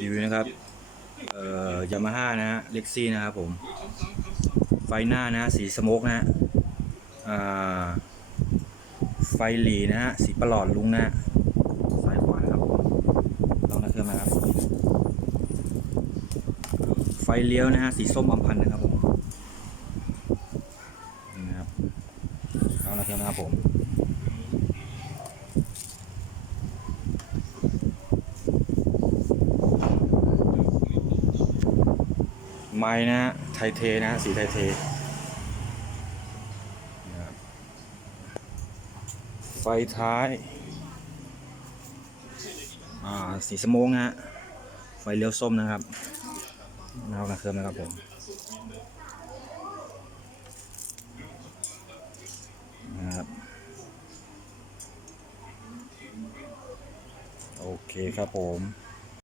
รีวิวนะครับ เอ่อยามาฮ่านะฮะเล็กซี่นะครับผม ไฟหน้านะสีสโมกนะฮะอ่าไฟหลีนะฮะสีประหลอดลุงนะฮะซ้ายขวานะครับลองนะเครื่องนะครับ ไฟเลี้ยวนะฮะสีส้มอัมพันธ์นะครับผมนี่นะครับเอานะเครื่องนะครับผม ไม้นะฮะไทเทนะฮะสีไทเทนะไฟท้าย อ่า สีสมงนะฮะ ไฟเลี้ยวส้มนะครับเอากระเคิมนะครับผมนะครับโอเคครับผม